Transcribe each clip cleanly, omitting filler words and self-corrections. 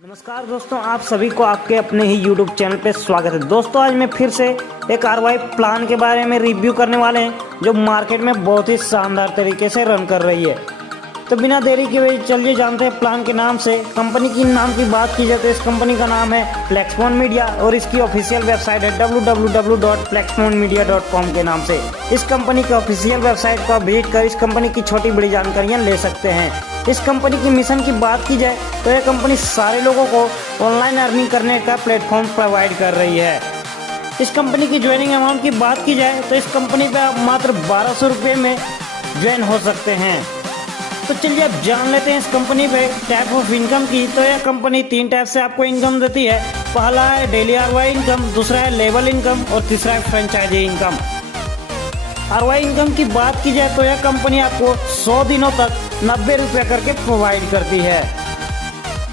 नमस्कार दोस्तों, आप सभी को आपके अपने ही YouTube चैनल पे स्वागत है। दोस्तों आज मैं फिर से एक RY प्लान के बारे में रिव्यू करने वाले हैं जो मार्केट में बहुत ही शानदार तरीके से रन कर रही है। तो बिना देरी के हुए चलिए जानते हैं प्लान के नाम से। कंपनी की नाम की बात की जाए तो इस कंपनी का नाम है फ्लेक्सफोन मीडिया और इसकी ऑफिशियल वेबसाइट है www.flexphonemedia.com के नाम से। इस कंपनी के ऑफिशियल वेबसाइट को आप विजिट कर इस कंपनी की छोटी बड़ी जानकारियाँ ले सकते हैं। इस कंपनी की मिशन की बात की जाए तो यह कंपनी सारे लोगों को ऑनलाइन अर्निंग करने का प्लेटफॉर्म प्रोवाइड कर रही है। इस कंपनी की ज्वाइनिंग अमाउंट की बात की जाए तो इस कंपनी पे आप मात्र 1200 रुपये में ज्वाइन हो सकते हैं। तो चलिए अब जान लेते हैं इस कंपनी पे टाइप ऑफ इनकम की। तो यह कंपनी 3 टाइप से आपको इनकम देती है। पहला है डेली RY इनकम, दूसरा है लेवल इनकम और तीसरा है फ्रेंचाइजी इनकम। RY इनकम की बात की जाए तो यह कंपनी आपको 100 दिनों तक 90 रुपये करके प्रोवाइड करती है।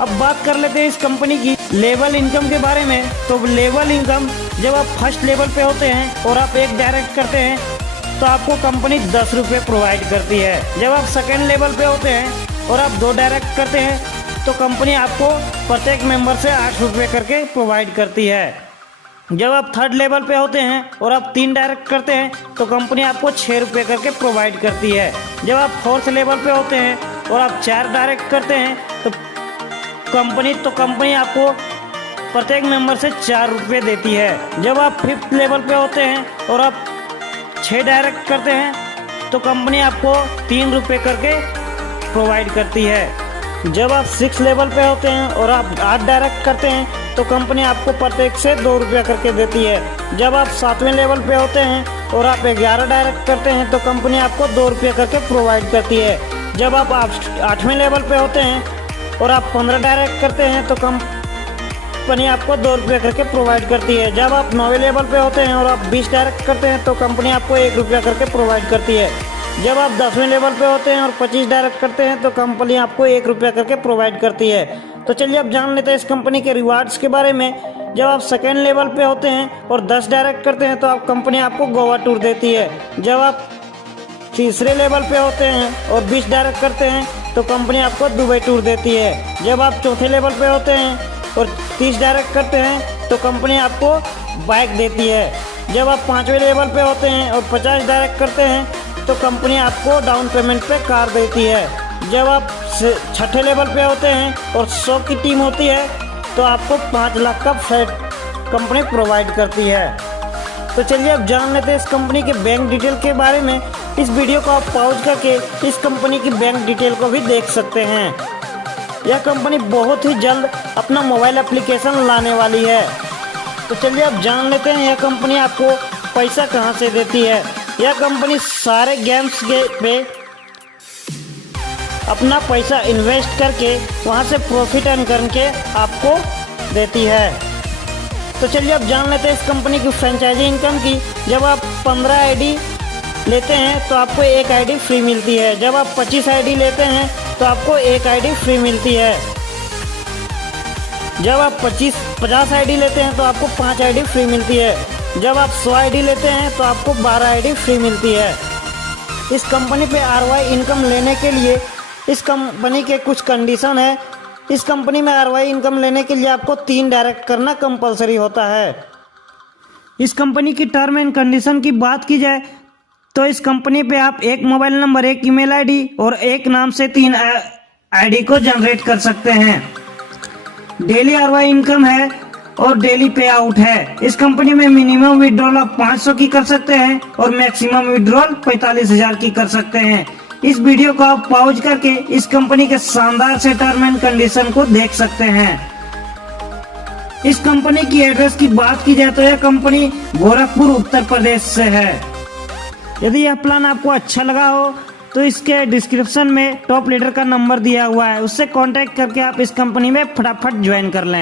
अब बात कर लेते हैं इस कंपनी की लेवल इनकम के बारे में। तो लेवल इनकम जब आप फर्स्ट लेवल पे होते हैं और आप एक डायरेक्ट करते हैं तो आपको कंपनी 10 रुपये प्रोवाइड करती है। जब आप सेकेंड लेवल पे होते हैं और आप 2 डायरेक्ट करते हैं तो कंपनी आपको प्रत्येक मेंबर से 8 रुपये करके प्रोवाइड करती है। जब आप थर्ड लेवल पे होते हैं और आप 3 डायरेक्ट करते हैं तो कंपनी आपको 6 रुपये करके प्रोवाइड करती है। जब आप फोर्थ लेवल पे होते हैं और आप 4 डायरेक्ट करते हैं तो कंपनी आपको प्रत्येक मेंबर से 4 रुपये देती है। जब आप फिफ्थ लेवल पे होते हैं और आप 6 डायरेक्ट करते हैं तो कंपनी आपको 3 रुपये करके प्रोवाइड करती है। जब आप 6 लेवल पे होते हैं और आप 8 डायरेक्ट करते हैं तो कंपनी आपको प्रत्येक से 2 रुपये करके देती है। जब आप 7वें लेवल पे होते हैं और आप 11 डायरेक्ट करते हैं तो कंपनी आपको 2 रुपये करके प्रोवाइड करती है। जब आप 8वें लेवल पे होते हैं और आप 15 डायरेक्ट करते हैं तो कंपनी आपको 2 रुपये करके प्रोवाइड करती है। जब आप 9वें लेवल पे होते हैं और आप 20 डायरेक्ट करते हैं तो कंपनी आपको 1 रुपया करके प्रोवाइड करती है। जब आप 10वें लेवल पे होते हैं और 25 डायरेक्ट करते हैं तो कंपनी आपको 1 रुपया करके प्रोवाइड करती है। तो चलिए अब जान लेते हैं इस कंपनी के रिवार्ड्स के बारे में। जब आप सेकेंड लेवल पे होते हैं और 10 डायरेक्ट करते हैं तो आप कंपनी आपको गोवा टूर देती है। जब आप तीसरे लेवल पे होते हैं और 20 डायरेक्ट करते हैं तो कंपनी आपको दुबई टूर देती है। जब आप चौथे लेवल पे होते हैं और 30 डायरेक्ट करते हैं तो कंपनी आपको बाइक देती है। जब आप 5वें लेवल पे होते हैं और 50 डायरेक्ट करते हैं तो कंपनी आपको डाउन पेमेंट पे कार देती है। जब आप 6ठे लेवल पे होते हैं और 100 की टीम होती है तो आपको 5 लाख का फ्लैट कंपनी प्रोवाइड करती है। तो चलिए अब जान लेते हैं इस कंपनी के बैंक डिटेल के बारे में। इस वीडियो को आप पॉज करके इस कंपनी की बैंक डिटेल को भी देख सकते हैं। यह कंपनी बहुत ही जल्द अपना मोबाइल एप्लीकेशन लाने वाली है। तो चलिए अब जान लेते हैं यह कंपनी आपको पैसा कहां से देती है। यह कंपनी सारे गेम्स पे अपना पैसा इन्वेस्ट करके वहां से प्रॉफिट अर्न करके आपको देती है। तो चलिए अब जान लेते हैं इस कंपनी की फ्रेंचाइजी इनकम की। जब आप 15 आईडी लेते हैं तो आपको 1 आईडी फ्री मिलती है। जब आप 25 आईडी लेते हैं तो आपको 1 आईडी फ्री मिलती है। जब आप 50 आईडी लेते हैं तो आपको 5 आईडी फ्री मिलती है। जब आप 100 आईडी लेते हैं तो आपको 12 आईडी फ्री मिलती है। इस कंपनी पे RY इनकम लेने के लिए इस कंपनी के कुछ कंडीशन है। इस कंपनी में RY इनकम लेने के लिए आपको 3 डायरेक्ट करना कंपलसरी होता है। इस कंपनी की टर्म एंड कंडीशन की बात की जाए तो इस कंपनी पे आप 1 मोबाइल नंबर, 1 ईमेल आईडी और 1 नाम से 3 आईडी को जनरेट कर सकते हैं। डेली RY इनकम है और डेली पे आउट है। इस कंपनी में मिनिमम विड्रॉल आप 500 की कर सकते हैं और मैक्सिमम विड्रॉल 45,000 की कर सकते हैं। इस वीडियो को आप पॉज करके इस कंपनी के शानदार से टर्म एंड कंडीशन को देख सकते हैं। इस कंपनी की एड्रेस की बात की जाए तो यह कंपनी गोरखपुर उत्तर प्रदेश से है। यदि यह प्लान आपको अच्छा लगा हो तो इसके डिस्क्रिप्शन में टॉप लीडर का नंबर दिया हुआ है, उससे कांटेक्ट करके आप इस कंपनी में फटाफट ज्वाइन कर लें।